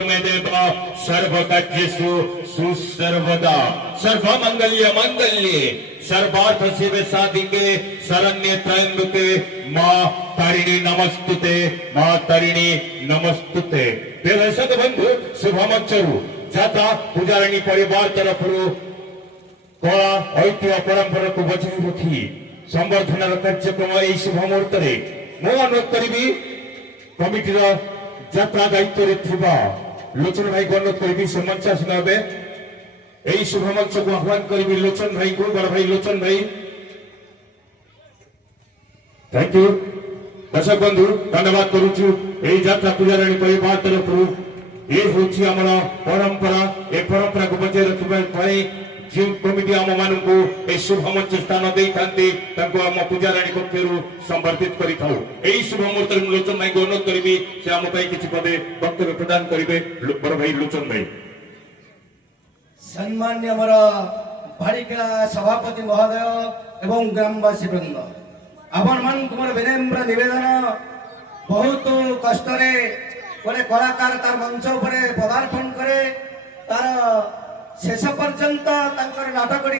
में देव सर्वकार्येषु सुसर्वदा सर्वमंगल्य मंगल्ये सर्वार्थ शिव साधिके शरण्ये त्र्यंबके मां तारिणी नमस्तुते मां तारिणी नमस्तुते। दर्शक बंधु शुभमंचरु जाता पूजारिणी परिवार तरफरु कला ऐतिह्य परंपरा को बचाई रखी संवर्धन कार्यक्रम यही शुभ मुहूर्त में अनुरोध करी कमिटीर यात्रा दायित्व लोचन भाई को अनुरोध करी से मंचासीन हे यही शुभ मंच को आह्वान करी लोचन भाई को बड़ भाई लोचन भाई। थैंक यू दर्शक बंधु धन्यवाद करुचु यही यात्रा पूजाराणी परिवार तरफ ये हूँ परंपरा ए परंपरा को बचाई रखा जो कमिटी आम मान को शुभ मंच स्थान देते आम पूजाराणी पक्ष संबर्धित कर शुभ मुहूर्त लोचन भाई को अनुरोध करी से आम किसी पदे वक्तव्य प्रदान करेंगे बड़ भाई लोचन भाई। सम्मान्य मोर भाड़ीकेला सभापति महोदय एवं ग्रामवासी वृंद आपण मान मोर विनम्र निवेदन बहुत कष्ट कलाकार तार मंच पर पदार्पण करे तार शेष पर्यंत नाटक